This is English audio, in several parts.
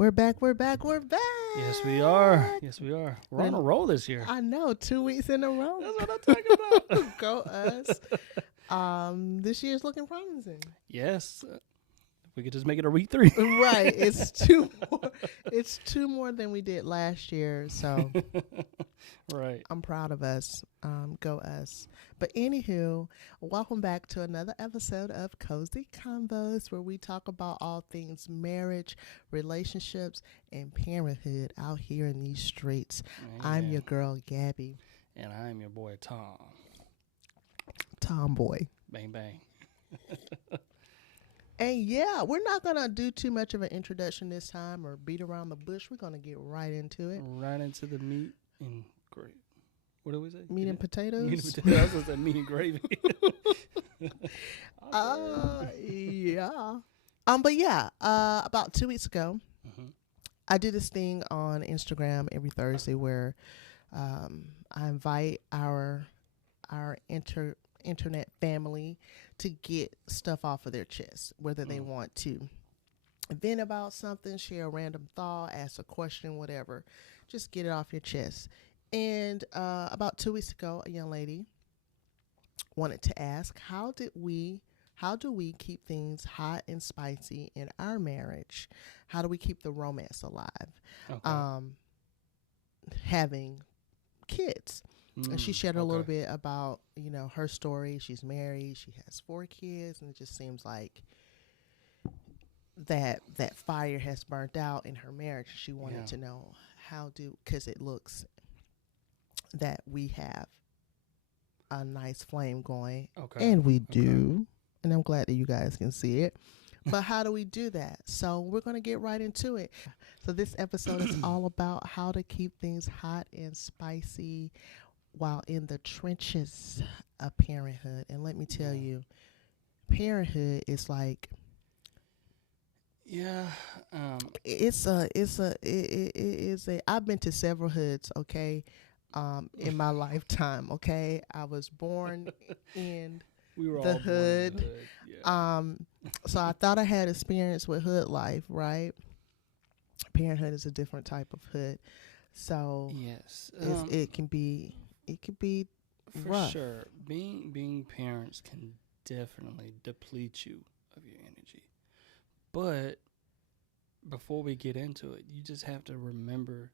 We're back. We're back. We're back. Yes, we are. Yes, we are. We're on a roll this year. I know, 2 weeks in a row. That's what I'm talking about. Go us. This year's looking promising. Yes. If we could just make it a week 3. Right. It's two more. It's 2 more than we did last year. So Right. I'm proud of us. Go us. But anywho, welcome back to another episode of Cozy Convos, where we talk about all things marriage, relationships, and parenthood out here in these streets. I'm your girl, Gabby. And I'm your boy, Tom. Tomboy. Bang, bang. And yeah, we're not going to do too much of an introduction this time or beat around the bush. We're going to get right into it. Right into the meat and gravy. What do we say? Meat and potatoes? Meat and potatoes. I was going to say meat and gravy. Yeah. But yeah, about 2 weeks ago, I do this thing on Instagram every Thursday where I invite our internet family to get stuff off of their chest, whether they want to vent about something, share a random thought, ask a question, whatever. Just get it off your chest. And about 2 weeks ago, a young lady wanted to ask, how do we keep things hot and spicy in our marriage? How do we keep the romance alive? Okay. Having kids. And she shared a little okay. bit about, her story. She's married. She has 4 kids. And it just seems like that fire has burnt out in her marriage. She wanted to know because it looks that we have a nice flame going. Okay. And we do. And I'm glad that you guys can see it. But how do we do that? So we're going to get right into it. So this episode is all about how to keep things hot and spicy while in the trenches of parenthood. And let me tell you, parenthood is like, I've been to several hoods, okay, in my lifetime, okay. I was born in the hood. Yeah. So I thought I had experience with hood life, right? Parenthood is a different type of hood. So yes, it can be for rough. Sure. Being parents can definitely deplete you of your energy. But before we get into it, you just have to remember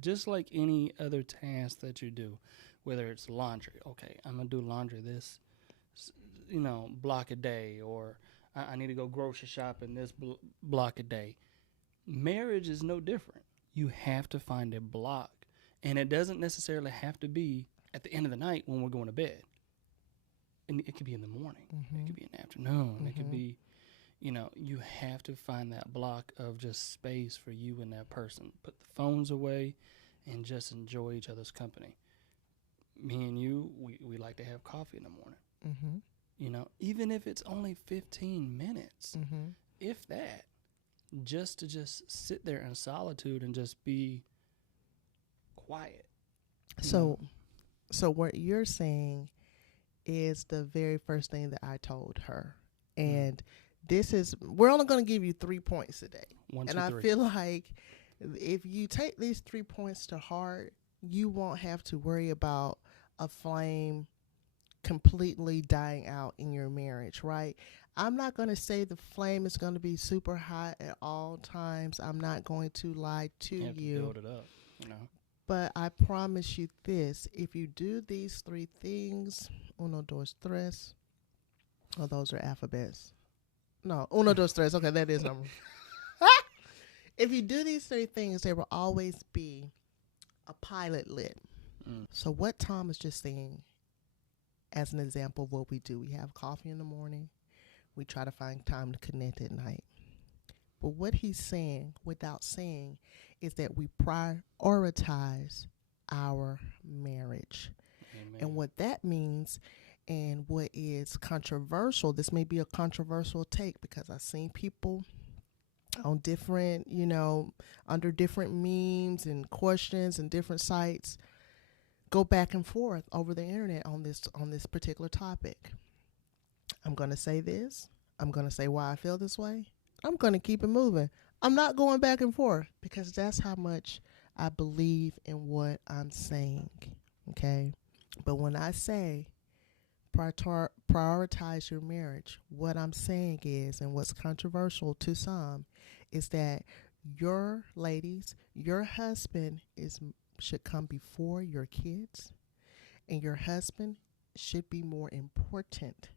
just like any other task that you do, whether it's laundry. Okay, I'm gonna do laundry this, block a day, or I need to go grocery shopping this block a day. Marriage is no different. You have to find a block. And it doesn't necessarily have to be at the end of the night when we're going to bed. And it could be in the morning. Mm-hmm. It could be in the afternoon. Mm-hmm. It could be, you have to find that block of just space for you and that person. Put the phones away and just enjoy each other's company. Me and you, we like to have coffee in the morning. Mm-hmm. Even if it's only 15 minutes, if that, just to sit there in solitude and just be quiet. So what you're saying is the very first thing that I told her. And we're only going to give you 3 points today. 1, 2, and 3. I feel like if you take these 3 points to heart, you won't have to worry about a flame completely dying out in your marriage, right? I'm not going to say the flame is going to be super hot at all times. I'm not going to lie to you. You have to build it up, But I promise you this, if you do these 3 things, uno, dos, tres, oh, those are alphabets. No, uno, dos, tres, okay, that is number. If you do these 3 things, there will always be a pilot lit. So what Tom is just saying, as an example of what we do, we have coffee in the morning. We try to find time to connect at night. But what he's saying, without saying, is that we prioritize our marriage. Amen. And what that means, and what is controversial, this may be a controversial take because I've seen people on different, under different memes and questions and different sites go back and forth over the internet on this particular topic. I'm going to say this. I'm going to say why I feel this way. I'm going to keep it moving. I'm not going back and forth because that's how much I believe in what I'm saying. Okay. But when I say prioritize your marriage, what I'm saying is, and what's controversial to some, is that your ladies, your husband should come before your kids, and your husband should be more important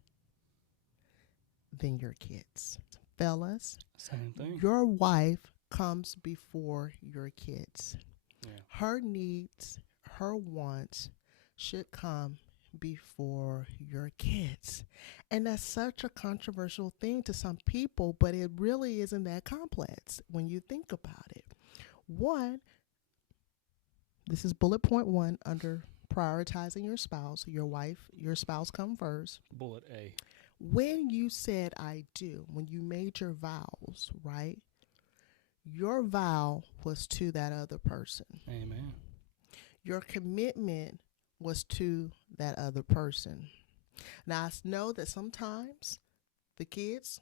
than your kids. Fellas, Same thing. your wife comes before your kids. Yeah. Her needs, her wants should come before your kids. And that's such a controversial thing to some people, but it really isn't that complex when you think about it. One, this is bullet point one under prioritizing your spouse. Your wife, your spouse come first. Bullet A. When you said I do, when you made your vows, right? Your vow was to that other person. Amen. Your commitment was to that other person. Now, I know that sometimes the kids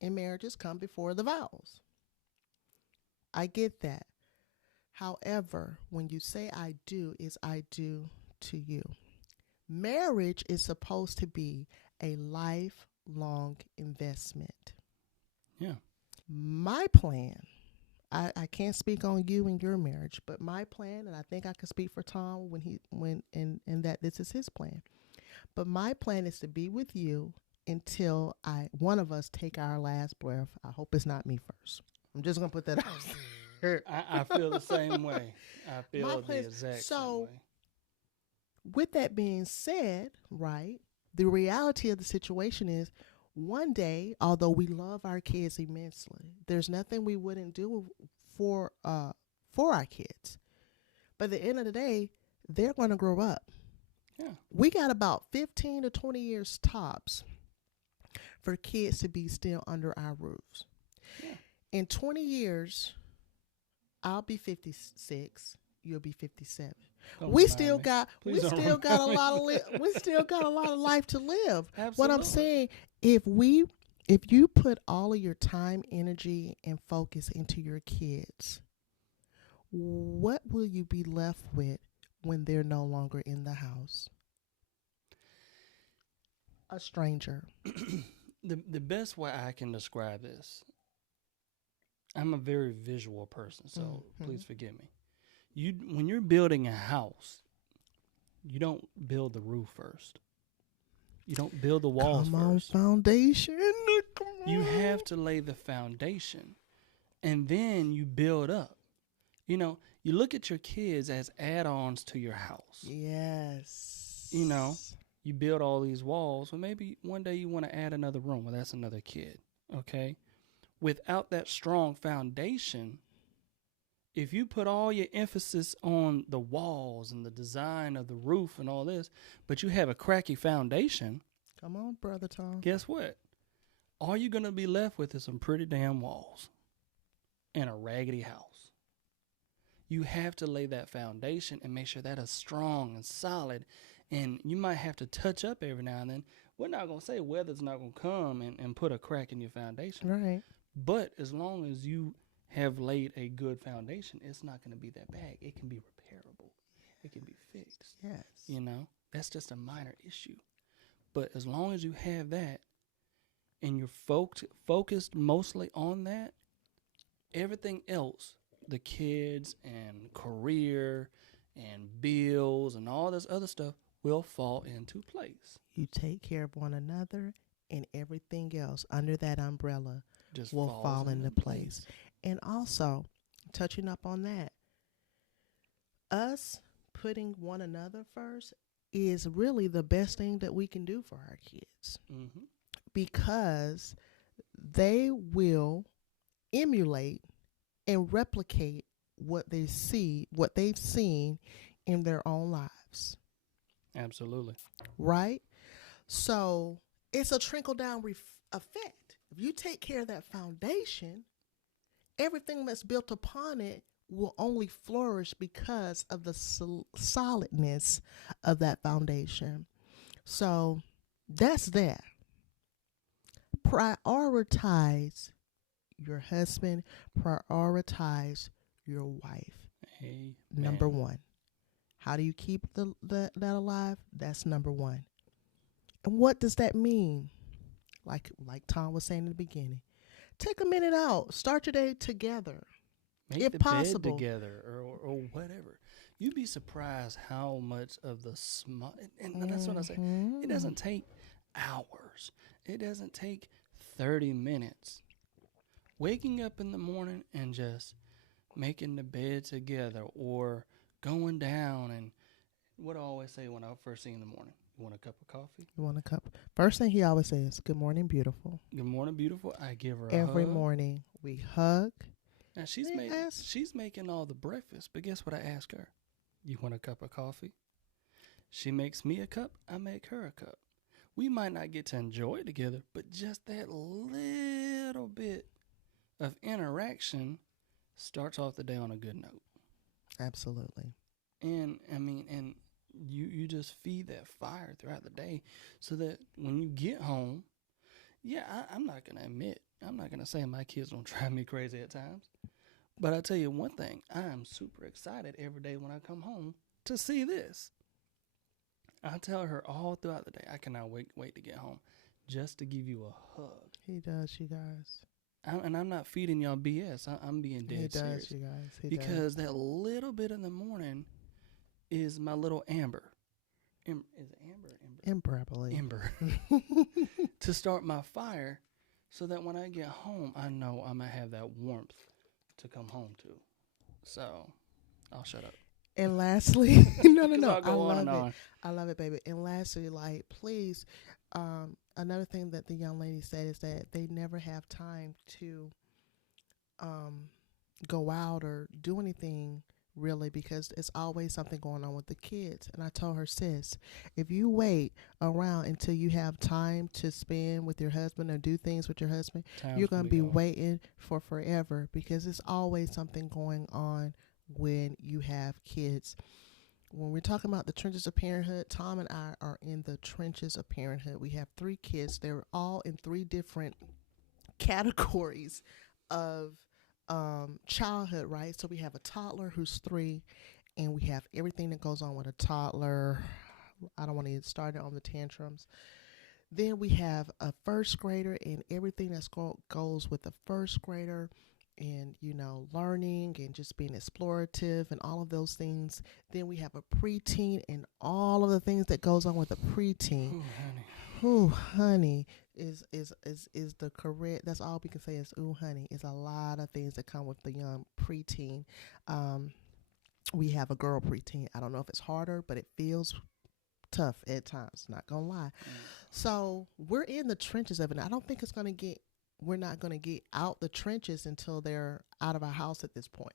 in marriages come before the vows. I get that. However, when you say I do, it's I do to you. Marriage is supposed to be a lifelong investment. Yeah. My plan, I can't speak on you and your marriage, but my plan, and I think I can speak for Tom when that this is his plan. But my plan is to be with you until one of us take our last breath. I hope it's not me first. I'm just gonna put that out there. I feel the same way. I feel the exact same way. With that being said, right, the reality of the situation is one day, although we love our kids immensely, there's nothing we wouldn't do for our kids. But at the end of the day, they're going to grow up. Yeah. We got about 15 to 20 years tops for kids to be still under our roofs. Yeah. In 20 years, I'll be 56, you'll be 57. We still got a lot of life to live. Absolutely. What I'm saying, if you put all of your time, energy, and focus into your kids, what will you be left with when they're no longer in the house? A stranger. The best way I can describe this, I'm a very visual person, so please forgive me. When you're building a house, you don't build the roof first. You don't build the walls first. Foundation. Come on. You have to lay the foundation, and then you build up. You know, you look at your kids as add-ons to your house. Yes. You know, you build all these walls. Well, maybe one day you want to add another room. Well, that's another kid. Okay? Without that strong foundation, if you put all your emphasis on the walls and the design of the roof and all this, but you have a cracky foundation. Come on, Brother Tom. Guess what? All you're going to be left with is some pretty damn walls and a raggedy house. You have to lay that foundation and make sure that is strong and solid. And you might have to touch up every now and then. We're not going to say weather's not going to come and put a crack in your foundation. Right. But as long as you have laid a good foundation, it's not going to be that bad. It can be repairable. It can be fixed. Yes. You know, that's just a minor issue. But as long as you have that and you're focused mostly on that, everything else, the kids and career and bills and all this other stuff will fall into place. You take care of one another, and everything else under that umbrella Just will fall into place. And also, touching up on that, us putting one another first is really the best thing that we can do for our kids. Mm-hmm. Because they will emulate and replicate what they see, what they've seen in their own lives. Absolutely. Right? So it's a trickle-down effect. If you take care of that foundation, everything that's built upon it will only flourish because of the solidness of that foundation. So that's that. Prioritize your husband, prioritize your wife. Amen. Number one. How do you keep that alive? That's number one. And what does that mean? Like Tom was saying in the beginning, take a minute out. Start your day together. Make if the possible. bed together or whatever. You'd be surprised how much of the small, and that's what I say. It doesn't take hours. It doesn't take 30 minutes. Waking up in the morning and just making the bed together or going down and what I always say when I first see in the morning. You want a cup of coffee? You want a cup? First thing he always says, good morning, beautiful. Good morning, beautiful. I give her a Every hug. morning we hug. Now she's making all the breakfast, but guess what I ask her? You want a cup of coffee? She makes me a cup, I make her a cup. We might not get to enjoy it together, but just that little bit of interaction starts off the day on a good note. Absolutely. And you just feed that fire throughout the day so that when you get home, I'm not going to admit, I'm not going to say my kids don't drive me crazy at times. But I tell you one thing, I am super excited every day when I come home to see this. I tell her all throughout the day, I cannot wait to get home just to give you a hug. He does, you guys. And I'm not feeding y'all BS. I'm being dead serious. He does, you guys. Because that little bit in the morning is my little Amber. Is it Amber or Ember? Ember, I believe. Ember. To start my fire so that when I get home, I know I'm going to have that warmth to come home to. So, I'll shut up. And lastly, no. I love it, baby. And lastly, like, please, another thing that the young lady said is that they never have time to go out or do anything really because it's always something going on with the kids. And I told her, sis, if you wait around until you have time to spend with your husband or do things with your husband, you're going to be waiting for forever because it's always something going on when you have kids. When we're talking about the trenches of parenthood, Tom and I are in the trenches of parenthood. We have 3 kids. They're all in 3 different categories of childhood, right? So we have a toddler who's 3, and we have everything that goes on with a toddler. I don't want to get started on the tantrums. Then we have a first grader and everything that goes with a first grader and, learning and just being explorative and all of those things. Then we have a preteen and all of the things that goes on with a preteen. Ooh, honey is the correct. That's all we can say is ooh, honey. Is a lot of things that come with the young preteen. We have a girl preteen. I don't know if it's harder, but it feels tough at times. Not gonna lie. So we're in the trenches of it. I don't think it's gonna get. We're not gonna get out the trenches until they're out of our house at this point.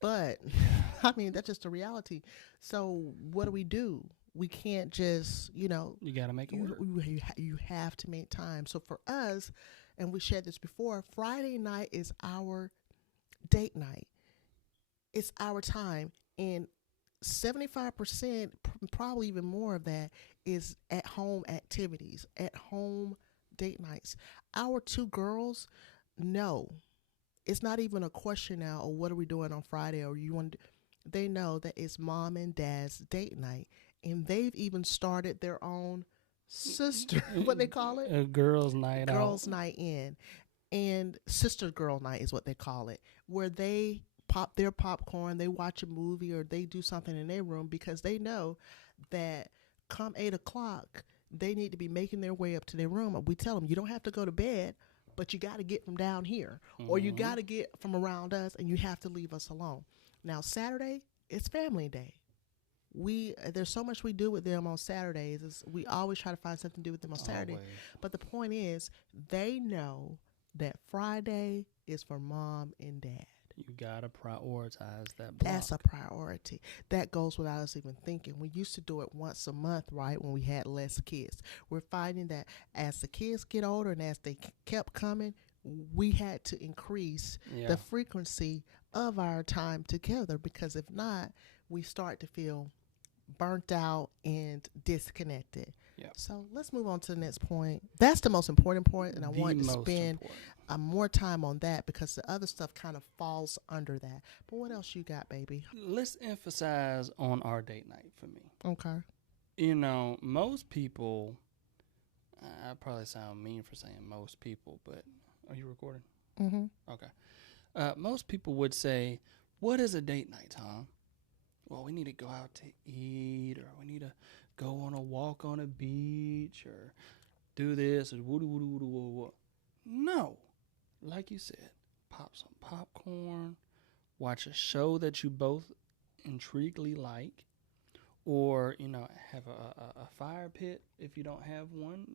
But I mean, that's just the reality. So what do? We can't just, you got to make it work. You have to make time. So for us, and we shared this before, Friday night is our date night. It's our time. And 75%, probably even more of that, is at home activities, at home date nights. Our 2 girls, no. It's not even a question now, or what are we doing on Friday? Or they know that it's mom and dad's date night. And they've even started their own sister, what they call it? A girls' night out. Girls' night in. And sister girl night is what they call it, where they pop their popcorn, they watch a movie, or they do something in their room because they know that come 8 o'clock, they need to be making their way up to their room. We tell them, you don't have to go to bed, but you got to get from down here, or you got to get from around us, and you have to leave us alone. Now, Saturday, it's family day. There's so much we do with them on Saturdays. We always try to find something to do with them on Saturday. Always. But the point is, they know that Friday is for mom and dad. You got to prioritize that block. That's a priority. That goes without us even thinking. We used to do it once a month, right, when we had less kids. We're finding that as the kids get older and as they kept coming, we had to increase the frequency of our time together, because if not, we start to feel burnt out and disconnected. Yep. So let's move on to the next point. That's the most important point, and I want to spend more time on that because the other stuff kind of falls under that. But what else you got, baby? Let's emphasize on our date night for me. Okay. Most people, I probably sound mean for saying most people, but are you recording? Mm-hmm. Okay. Most people would say, what is a date night, Tom? Well, we need to go out to eat, or we need to go on a walk on a beach, or do this, or woo. No. Like you said, pop some popcorn, watch a show that you both intriguingly like, or, have a fire pit if you don't have one,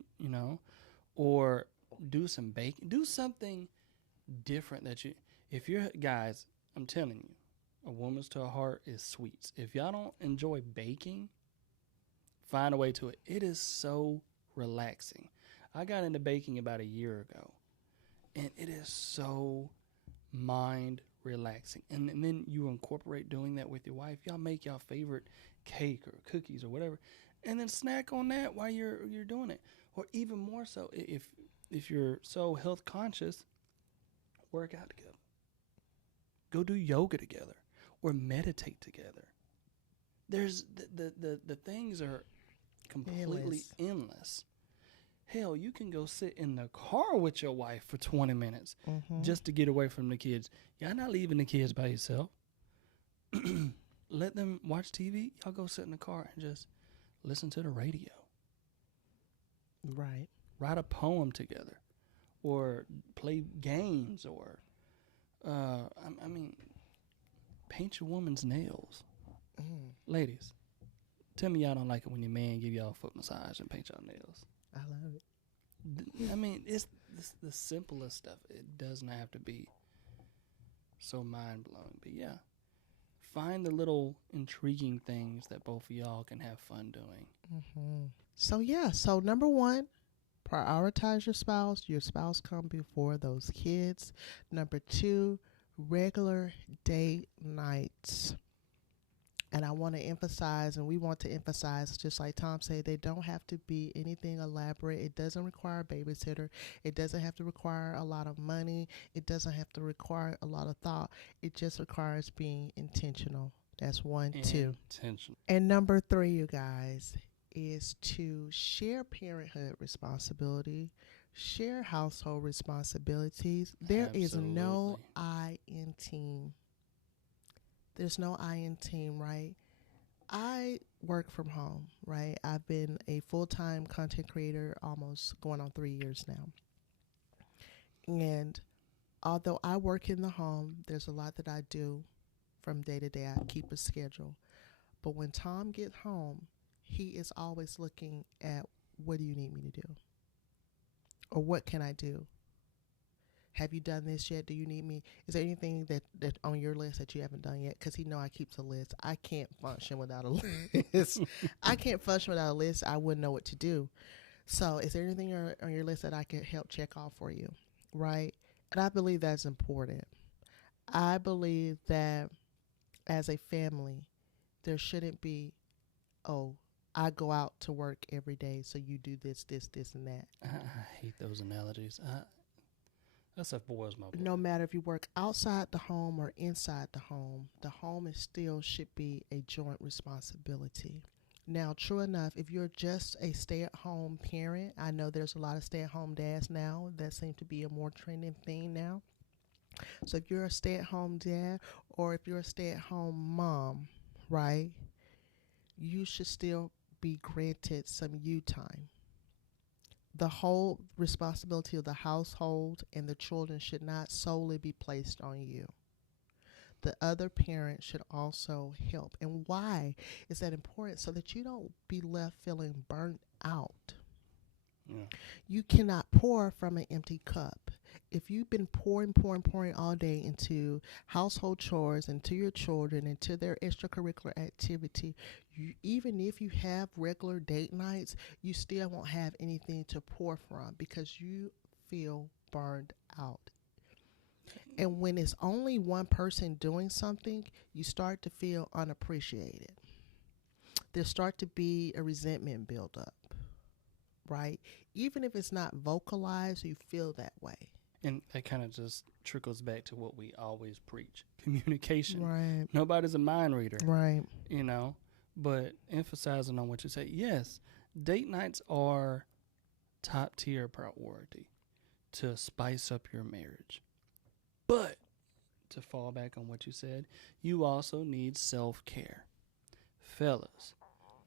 or do some baking. Do something different if you're, guys, I'm telling you, a woman's to a heart is sweets. If y'all don't enjoy baking, find a way to it. It is so relaxing. I got into baking about a year ago, and it is so mind relaxing. And then you incorporate doing that with your wife. Y'all make y'all favorite cake or cookies or whatever, and then snack on that while you're doing it. Or even more so, if you're so health conscious, work out together. Go do yoga together or meditate together. There's the things are completely endless. Hell, you can go sit in the car with your wife for 20 minutes just to get away from the kids. Y'all not leaving the kids by yourself. Let them watch TV. Y'all go sit in the car and just listen to the radio. Right. Write a poem together, or play games, or paint your woman's nails. Ladies, tell me y'all don't like it when your man give y'all a foot massage and paint y'all nails. I love it. It's the simplest stuff. It doesn't have to be so mind blowing. But yeah, find the little intriguing things that both of y'all can have fun doing. So number one, prioritize your spouse. Your spouse come before those kids. Number two, regular date nights. And I want to emphasize, and we want to emphasize, just like Tom said, they don't have to be anything elaborate. It doesn't require a babysitter. It doesn't have to require a lot of money. It doesn't have to require a lot of thought. It just requires being intentional. That's 1, 2. Intentional. And number 3, you guys, is to share parenthood responsibility, share household responsibilities. There is no I in team. There's no I in team, right? I work from home, right? I've been a full-time content creator almost going on 3 years now. And although I work in the home, there's a lot that I do from day to day. I keep a schedule. But when Tom gets home, he is always looking at, what do you need me to do? Or what can I do? Have you done this yet? Do you need me? Is there anything that on your list that you haven't done yet? Because he know I keep a list. I can't function without a list. I can't function without a list. I wouldn't know what to do. So is there anything on your list that I can help check off for you? Right? And I believe that's important. I believe that as a family, there shouldn't be, oh, I go out to work every day, so you do this, and that. I hate those analogies. That stuff boils my blood. No matter if you work outside the home or inside the home is still should be a joint responsibility. Now, true enough, if you're just a stay-at-home parent, I know there's a lot of stay-at-home dads now. That seems to be a more trending thing now. So if you're a stay-at-home dad or if you're a stay-at-home mom, right, you should still be granted some you time. The whole responsibility of the household and the children should not solely be placed on you. The other parent should also help. And why is that important? So that you don't be left feeling burnt out. Yeah. You cannot pour from an empty cup. If you've been pouring all day into household chores, into your children, into their extracurricular activity, even if you have regular date nights, you still won't have anything to pour from because you feel burned out. And when it's only one person doing something, you start to feel unappreciated. There start to be a resentment build up, right? Even if it's not vocalized, you feel that way. And that kind of just trickles back to what we always preach: communication. Right. Nobody's a mind reader, Right. you know. But emphasizing on what you say, yes, date nights are top tier priority to spice up your marriage. But to fall back on what you said, you also need self care. Fellas,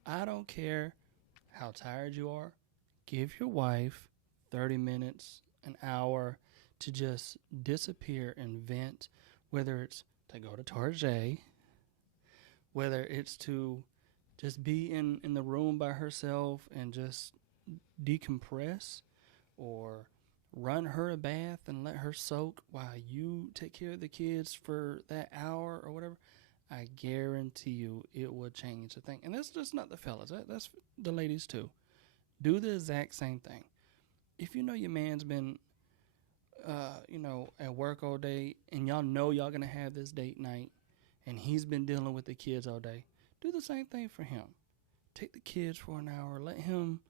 I don't care how tired you are, give your wife 30 minutes, an hour to just disappear and vent, whether it's to go to Tarjay, whether it's to just be in the room by herself and just decompress, or run her a bath and let her soak while you take care of the kids for that hour or whatever. I guarantee you it will change the thing. And that's just not the fellas. That's the ladies too. Do the exact same thing. If you know your man's been, at work all day and y'all know y'all going to have this date night and he's been dealing with the kids all day, do the same thing for him. Take the kids for an hour. Let him,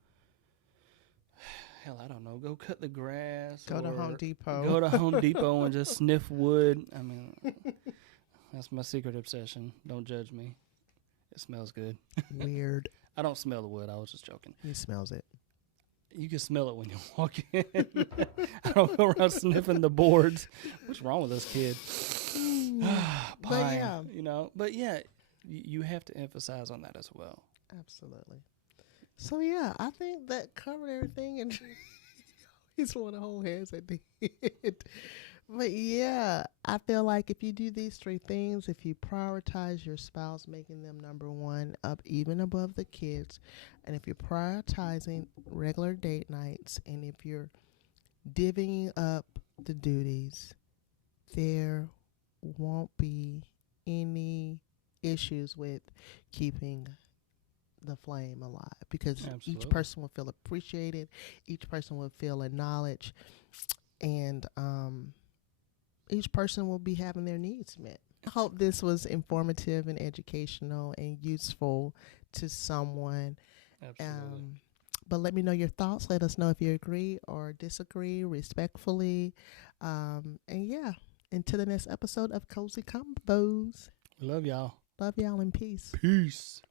hell, I don't know, go cut the grass. Go to Home Depot. Go to Home Depot and just sniff wood. I mean, that's my secret obsession. Don't judge me. It smells good. Weird. I don't smell the wood. I was just joking. He smells it. You can smell it when you walk in. I don't go around sniffing the boards. What's wrong with this kid? Pine, But yeah, you have to emphasize on that as well. Absolutely. So yeah, I think that covered everything, and he's want to hold hands at the end. But yeah, I feel like if you do these three things, if you prioritize your spouse, making them number one, up even above the kids, and if you're prioritizing regular date nights, and if you're divvying up the duties, there won't be any issues with keeping the flame alive, because Absolutely. each person will feel appreciated, each person will feel acknowledged, and each person will be having their needs met. I hope this was informative and educational and useful to someone. Absolutely. But let me know your thoughts. Let us know if you agree or disagree respectfully. And yeah, until the next episode of Cozy Convos. Love y'all. Love y'all and peace. Peace.